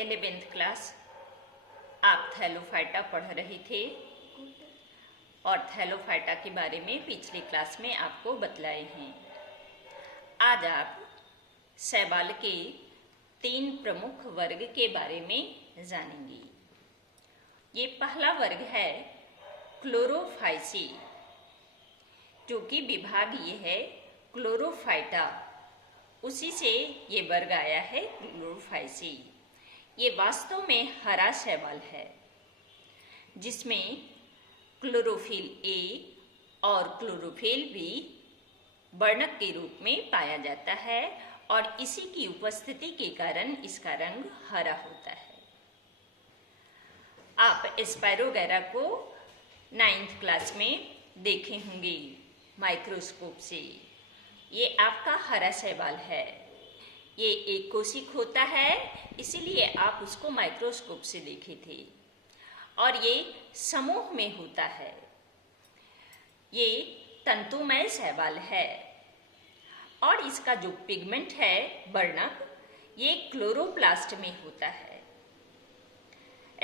11th class आप Thallophyta पढ़ रहे थे और थैलोफाइटा के बारे में पिछली क्लास में आपको बतलाए हैं। आज आप शैवाल के 3 प्रमुख वर्ग के बारे में जानेंगे। ये पहला वर्ग है क्लोरोफाइसी, जो कि विभाग ये है क्लोरोफाइटा, उसी से ये वर्ग आया है क्लोरोफाइसी। ये वास्तव में हरा शैवाल है जिसमें क्लोरोफिल ए और क्लोरोफिल बी वर्णक के रूप में पाया जाता है और इसी की उपस्थिति के कारण इसका रंग हरा होता है। आप स्पायरोगैरा को 9th क्लास में देखे होंगे माइक्रोस्कोप से। ये आपका हरा शैवाल है। ये एक कोशिक होता है, इसीलिए आप उसको माइक्रोस्कोप से देखे थे और ये समूह में होता है। ये तंतुमय शैवाल है और इसका जो पिगमेंट है वर्णक, ये क्लोरोप्लास्ट में होता है।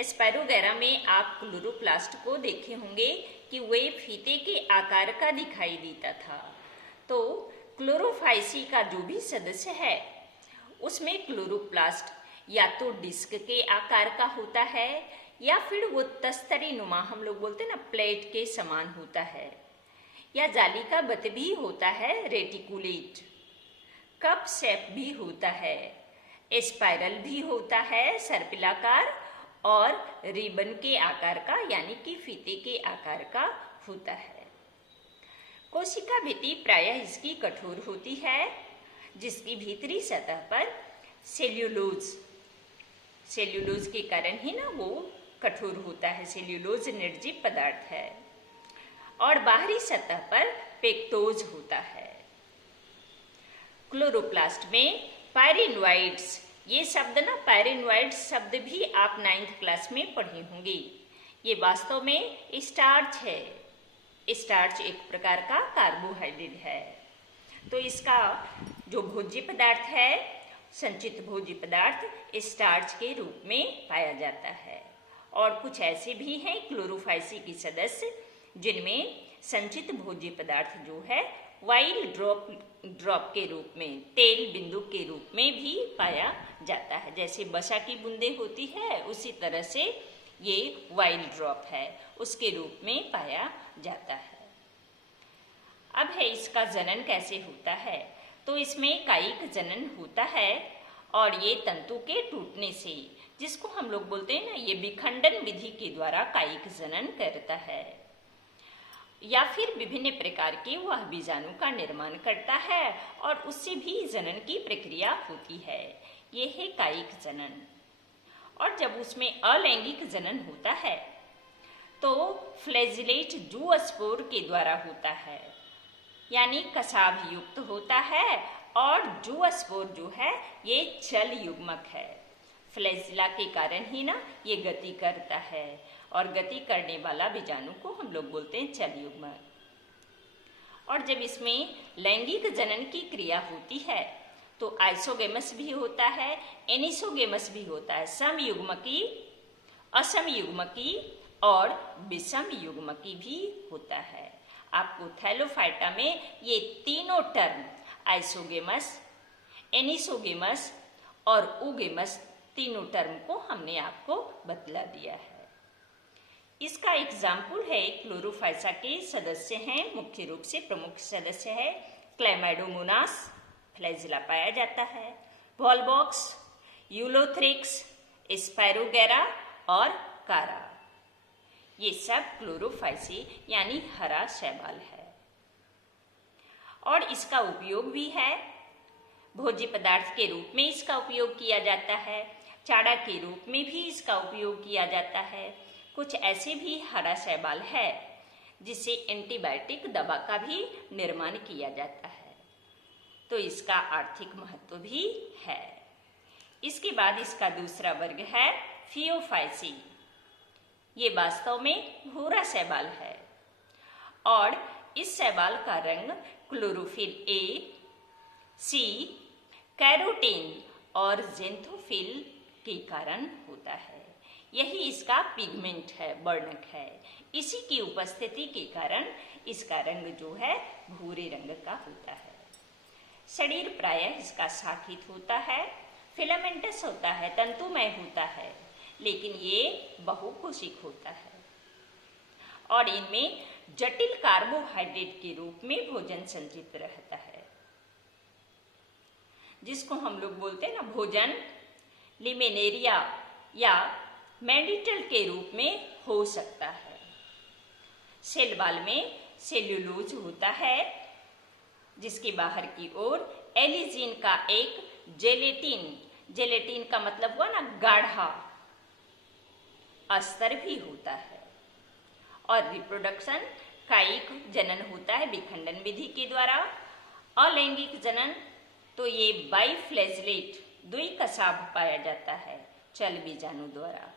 स्पायरोगैरा में आप क्लोरोप्लास्ट को देखे होंगे कि वे फीते के आकार का दिखाई देता था। तो क्लोरोफाइसी का जो भी सदस्य है उसमें क्लोरोप्लास्ट या तो डिस्क के आकार का होता है या फिर वो तस्तरी नुमा, हम लोग बोलते हैं ना, प्लेट के समान होता है, या जाली का बत भी होता है, रेटिकुलेट, कप शेप भी होता है, स्पाइरल भी होता है, सर्पिलाकार, और रिबन के आकार का यानी कि फीते के आकार का होता है। कोशिका भित्ति प्रायः इसकी कठोर होती है, जिसकी भीतरी सतह पर सेल्यूलोज के कारण ही ना वो कठोर होता है। सेल्यूलोज निर्जीव पदार्थ है और बाहरी सतह पर पेक्टोज होता है। क्लोरोप्लास्ट में पायरेनोइड्स, ये शब्द ना, पायरेनोइड्स शब्द भी आप 9th क्लास में पढ़े होंगे। ये वास्तव में स्टार्च है। स्टार्च एक प्रकार का कार्बोहाइड्रेट है। तो इसका जो भोज्य पदार्थ है, संचित भोज्य पदार्थ, स्टार्च के रूप में पाया जाता है। और कुछ ऐसे भी हैं क्लोरोफाइसी के सदस्य जिनमें संचित भोज्य पदार्थ जो है वाइल ड्रॉप के रूप में, तेल बिंदु के रूप में भी पाया जाता है। जैसे बसा की बूंदें होती है, उसी तरह से ये वाइल ड्रॉप है, उसके रूप में पाया जाता है। अब है इसका जनन कैसे होता है। तो इसमें कायिक जनन होता है और ये तंतु के टूटने से, जिसको हम लोग बोलते हैं ना, ये विखंडन विधि के द्वारा कायिक जनन करता है, या फिर विभिन्न प्रकार के वह बीजाणु का निर्माण करता है और उससे भी जनन की प्रक्रिया होती है। ये है कायिक जनन। और जब उसमें अलैंगिक जनन होता है तो फ्लैजिलेट जूस्पोर के द्वारा होता है, यानी कसाभ युक्त होता है, और जूस्पोर जो है ये चल युग्मक है। फ्लैजिला के कारण ही ना ये गति करता है और गति करने वाला बीजाणु को हम लोग बोलते हैं चल युग्मक। और जब इसमें लैंगिक जनन की क्रिया होती है तो आइसोगेमस भी होता है, एनिसोगेमस भी होता है, समयुग्मकी, असमयुग्मकी और विषम युग्मकी भी होता है। आपको थैलोफाइटा में ये तीनों टर्म, आइसोगेमस, एनिसोगेमस और ओगेमस, तीनों टर्म को हमने आपको बतला दिया है। इसका एग्जाम्पल है क्लोरोफाइसा के सदस्य हैं, मुख्य रूप से प्रमुख सदस्य है क्लैमाइडोमोनास, फ्लैजिला पाया जाता है, वॉलबॉक्स, यूलोथ्रिक्स, स्पायरोगैरा और कारा। ये सब क्लोरोफाइसी यानी हरा शैवाल है। और इसका उपयोग भी है, भोज्य पदार्थ के रूप में इसका उपयोग किया जाता है, चारा के रूप में भी इसका उपयोग किया जाता है। कुछ ऐसे भी हरा शैवाल है जिससे एंटीबायोटिक दवा का भी निर्माण किया जाता है। तो इसका आर्थिक महत्व भी है। इसके बाद इसका दूसरा वर्ग है फियोफाइसी। ये वास्तव में भूरा शैवाल है और इस शैवाल का रंग क्लोरोफिल ए, सी, कैरोटीन और जेंथोफिल के कारण होता है। यही इसका पिगमेंट है, वर्णक है। इसी की उपस्थिति के कारण इसका रंग जो है भूरे रंग का होता है। शरीर प्रायः इसका शाखित होता है, फिलामेंटस होता है, तंतुमय होता है, लेकिन ये बहुकोशिक होता है और इनमें जटिल कार्बोहाइड्रेट के रूप में भोजन संचित रहता है, जिसको हम लोग बोलते हैं ना भोजन लिमिनेरिया या मैंडिटल के रूप में हो सकता है। सेल वॉल में सेल्यूलोज होता है, जिसके बाहर की ओर एलिजीन का एक जेलेटिन का मतलब हुआ ना गाढ़ा अस्तर भी होता है। और रिप्रोडक्शन कायिक जनन होता है विखंडन विधि के द्वारा। अलैंगिक जनन तो ये बाइफ्लैजेलेट द्विकशाभ पाया जाता है चल बीजाणु द्वारा,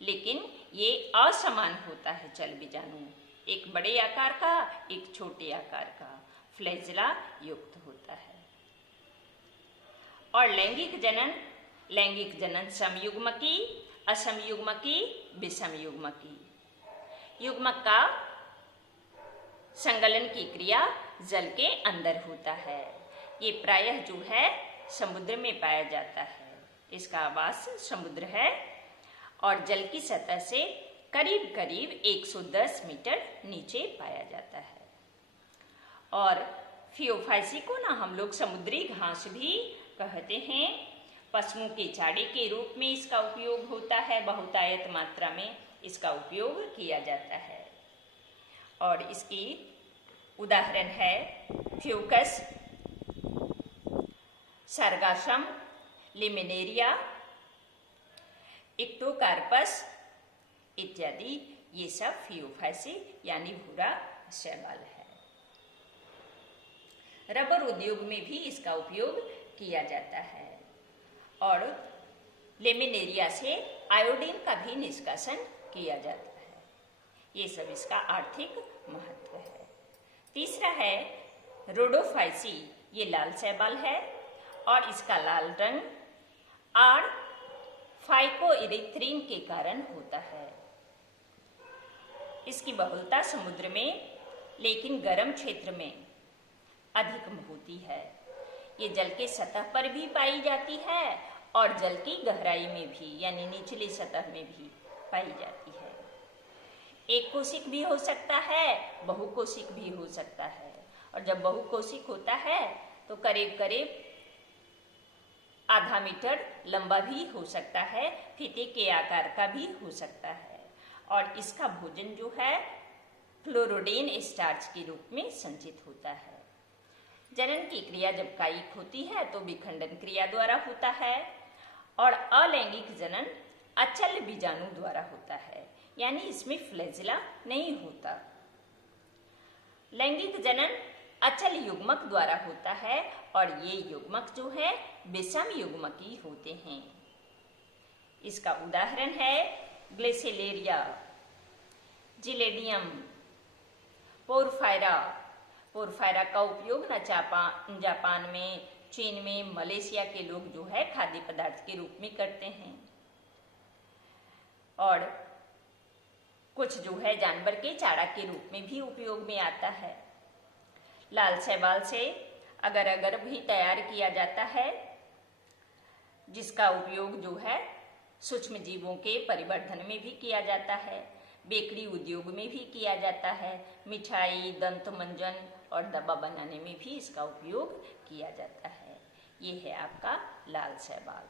लेकिन ये असमान होता है चल बीजाणु, एक बड़े आकार का एक छोटे आकार का फ्लैजेला युक्त होता है। और लैंगिक जनन समयुग्मकी, असमयुग्मकी, विषमयुग्मकी। युग्मक का संगलन की क्रिया जल के अंदर होता है। ये प्रायः जो है समुद्र में पाया जाता है, इसका आवास समुद्र है और जल की सतह से करीब करीब 110 मीटर नीचे पाया जाता है। और फियोफाइसी को ना हम लोग समुद्री घास भी कहते हैं। पशुओं के चारे के रूप में इसका उपयोग होता है, बहुतायत मात्रा में इसका उपयोग किया जाता है। और इसकी उदाहरण है फ्यूकस, सर्गासम, लिमिनेरिया, इक्टोकार्पस इत्यादि। ये सब फियोफाइसी यानी भूरा शैवाल है। रबर उद्योग में भी इसका उपयोग किया जाता है और लेमिनेरिया से आयोडीन का भी निष्कासन किया जाता है। ये सब इसका आर्थिक महत्व है। तीसरा है रोडोफाइसी, ये लाल शैवाल है और इसका लाल रंग आर फाइकोइरिथ्रिन के कारण होता है। इसकी बहुलता समुद्र में लेकिन गर्म क्षेत्र में अधिक होती है। ये जल के सतह पर भी पाई जाती है और जल की गहराई में भी यानी निचली सतह में भी पाई जाती है। एक कोशिक भी हो सकता है, बहुकोशिक भी हो सकता है। और जब बहुकोशिक होता है तो करीब करीब आधा मीटर लंबा भी हो सकता है, फीते के आकार का भी हो सकता है। और इसका भोजन जो है फ्लोरोडेन स्टार्च के रूप में संचित होता है। जनन की क्रिया जब कायिक होती है तो विखंडन क्रिया द्वारा होता है और अलैंगिक जनन अचल बीजाणु द्वारा होता है, यानी इसमें फ्लैजिला नहीं होता। लैंगिक जनन अचल युग्मक द्वारा होता है और ये युग्मक जो है विषम युग्मकी होते हैं। इसका उदाहरण है ग्लेसेलेरिया, जिलेडियम, पोरफायरा। पोरफायरा का उपयोग न जापान में, चीन में, मलेशिया के लोग जो है खाद्य पदार्थ के रूप में करते हैं। और कुछ जो है जानवर के चारा के रूप में भी उपयोग में आता है। लाल शैवाल से अगर अगर भी तैयार किया जाता है, जिसका उपयोग जो है सूक्ष्म जीवों के परिवर्धन में भी किया जाता है, बेकरी उद्योग में भी किया जाता है, मिठाई, दंत मंजन और दवा बनाने में भी इसका उपयोग किया जाता है। ये है आपका लाल शैवाल।